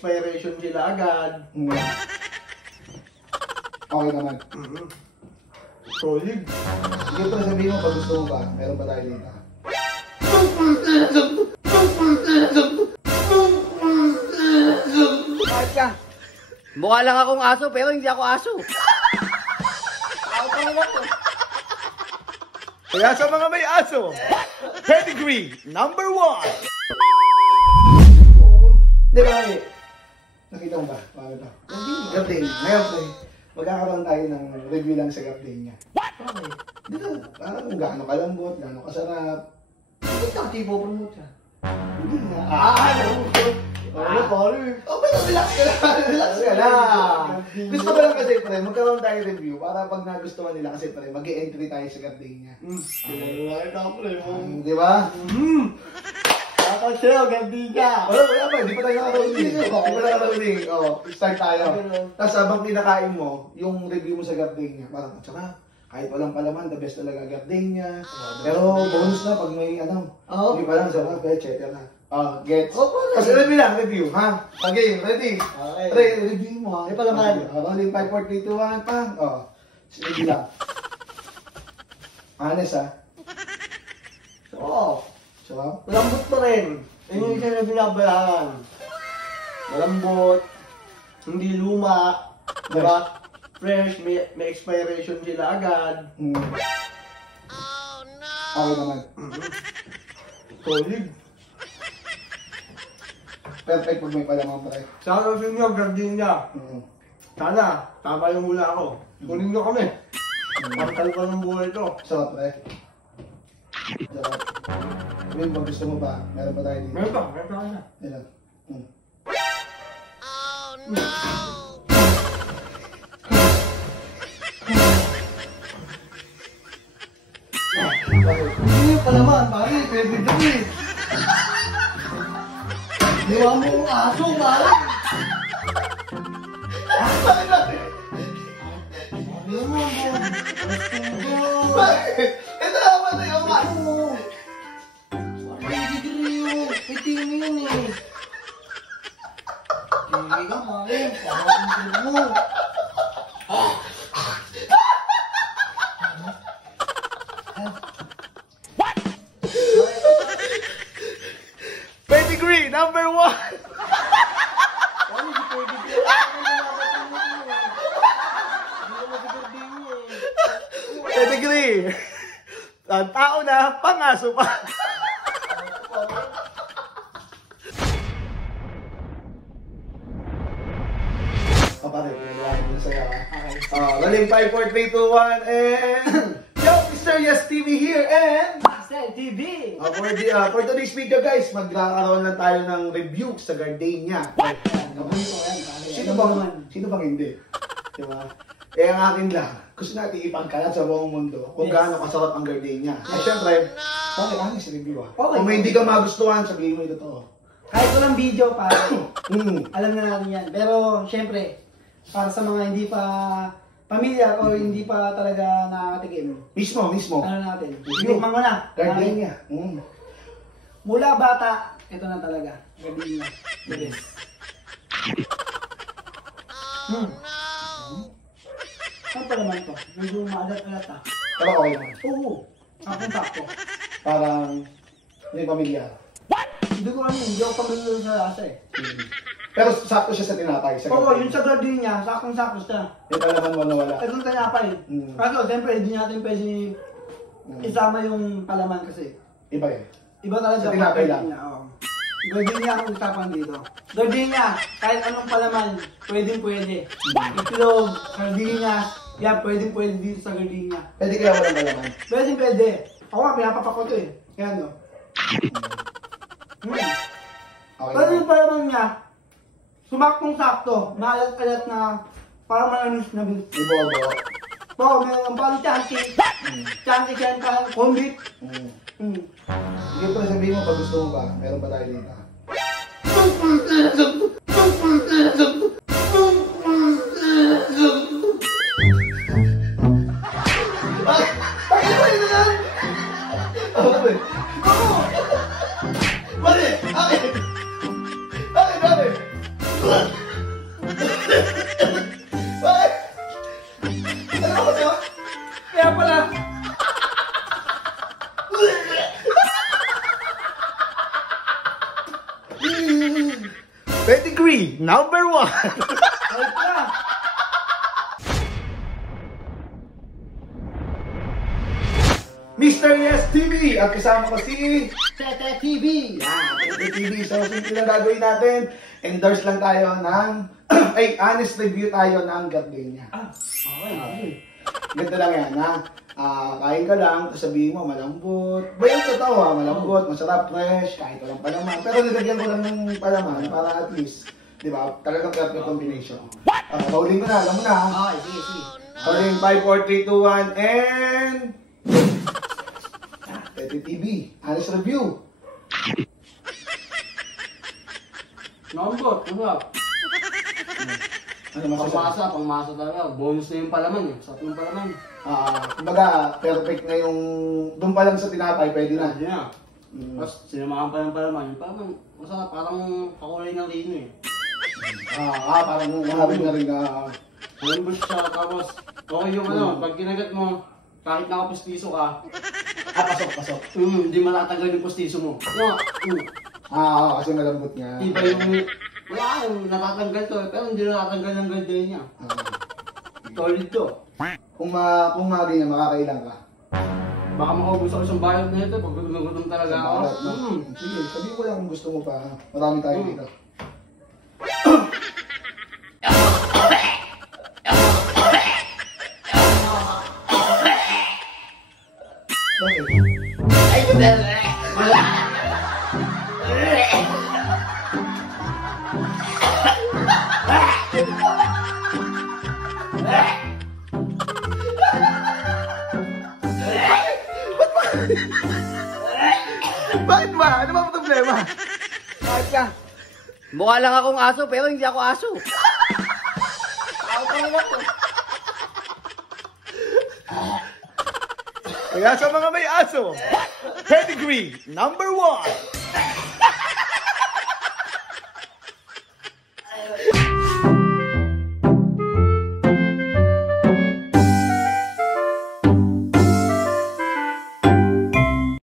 expiration sila agad. Okay naman. Solid. Sige pa, sabihin mo pag gusto mo ba, meron ba tayo dito? Bakit ka? Mukha lang akong aso pero hindi ako aso. Ako pa lang ako. Kaya sa mga may aso, pedigree number 1. Di ba eh? Nakita mo ba? Paano ito? Gardenia. Ngayon pre, magkakaroon tayo ng review lang sa Gardenia. Okay. Dito, parang kung gaano kalambot, gaano kasarap. Hindi ka ipopromote siya. Hindi nga. Ano, pare? Okay, relax ka lang. Relax ka lang. Gusto ko lang kasi pre, magkaroon tayo review para pag nagustuhan nila kasi pre, mag-e-entry tayo sa Gardenia. Kailangan ka, pre. Di ba? Ako sa'yo, Gardenia. Wala pa, hindi pa tayo nakarating. Hindi pa nakarating. Start tayo. Tapos habang pinakain mo, yung review mo sa Gardenia, parang, tsaka, kahit walang palaman, the best talaga Gardenia. Pero bonus na pag may hindi pa lang sarap, etc. Gets? Kasi review lang, review, ha? Okay, ready? Okay. Review mo, ha? May palaman. Rolling 5, 4, 3, 2, 1, pang. Review lang. Honest, ha? Oo. Sarap? Malambot pa rin. Yun yung isa na binabayaran. Malambot. Hindi luma. Diba? Fresh. May expiration sila agad. Okay naman. Solid. Perfect pag may palaman, pre. Sana sa inyo, Gardenia. Sana, tama yung hula ako. Kunin nyo kami. Pantal pa ng buhay ito. Sarap, pre. Sarap. Sabihin mo, gusto mo ba? Meron ba tayo dito? Meron pa na. Meron. Hindi pa naman, pare. Pwede dyan eh. Diwa mo ang aso, pare. Bakit? Ito naman na yung Ano? Pwede Pitini yun eh. Hindi ka, pare. Parang mo. Pedigree number 1! Ano si pedigree? Pedigree! Ang tao na, pangaso pa! Pare, pinagawa mo sa'yo ha? Rolling 5, 4, 3, 2, 1, and... Yo, Mr. Yes TV here, and... Master TV! For today's video guys, magkakaroon lang tayo ng review sa Gardenia. Sino bang hindi? Diba? Eh ang akin lang, gusto natin ipagkalat sa buong mundo kung gaano kasarap ang Gardenia. At syempre, bakit honest review ha? Okay. Kung may hindi ka magustuhan, sabihin mo ito to. Kahit walang video pa, alam na natin yan. Pero syempre, para sa mga hindi pa pamilyar o hindi pa talaga nakakatikim, Mismo. ano natin? Tikman mo na. Gardenia. Mula bata, ito na talaga. Gardenia. The best. Saan pa naman ito? Medyo maalat-alat ah. Pero okay naman. Oo. Sakong sakto. Parang may pamilyar. Hindi ko hindi ako pamilyar sa lasa eh. Pero sakto siya sa tinapay. Oo, yun sa Gardenia, sakong-sakto siya. Yung talaman mo nawala. Itong tinapay. Kaso, siyempre, hindi natin pwede isama yung palaman kasi. Iba yun. Iba talaga Sa tinapay lang. Oo. Gardenia ang usapan dito. Gardenia, kahit anong palaman, pwede. Itlog, gardenia, yan, pwede dito sa Gardenia. Pwede kaya walang palaman. Pwede. Ako nga, pinapapak ko ito eh. Kaya ano. Okay Pero naman. yung palaman niya, sumaktong-sakto, maalat-alat na parang malamis na bis. Ibo-bo. Oo, meron parang chancy. Chancy yan, parang combit. Sige pa, sabihin mo pag gusto mo ba, meron ba tayo dito? Bakit? Bakit? Ano ba ito? Kaya pala. Pedigree number 1. Ayos na. Mr. Yes TV at kasama ko si Tete TV! Tete TV. So, simple na gagawin natin. Endorse lang tayo ng ay, honest review tayo ng gardenia. Okay. Ganda lang yan, ha? Kain ka lang, tapos sabihin mo, malambot. Bayan ka tao, ha? Malambot, masarap, fresh, kahit walang palaman. Pero nilagyan ko lang ng palaman para at least, di ba, talagang perfect combination. Rolling mo na, alam mo na, ha? Okay, sige. Rolling 5, 4, 3, 2, 1, and... Tete TV, honest review. Nambot, masarap. Ano masasabi? Pangmasa talaga. Bonus na yung palaman eh. Sarap ng palaman. Kumbaga, perfect na yung... Doon pa lang sa tinapay, pwede na. Hindi na. Mm. Tapos sinamahan pa ng palaman. Yung palaman, masarap. Parang kakulay ng lino eh. Parang mahabig na rin na... Malambot siya. Tapos, okay yung ano, pag kinagat mo, kahit nakapustiso ka, Pasok. hindi matatanggal yung pustiso mo. Kasi malambot nga. Iba yung... Wala yung natatanggal to, pero hindi natatanggal ng gardenia. Solid to. Kung magi na, makakailang ka. Baka makaubos ako isang bayad na ito pag gutom talaga ako. Sige, sabihin ko lang kung gusto mo pa. Marami tayo dito. Bakit ba? Ano ba problema? Bakit ka? Mukha lang akong aso, pero hindi ako aso. Kaya sa mga may aso, pedigree number 1.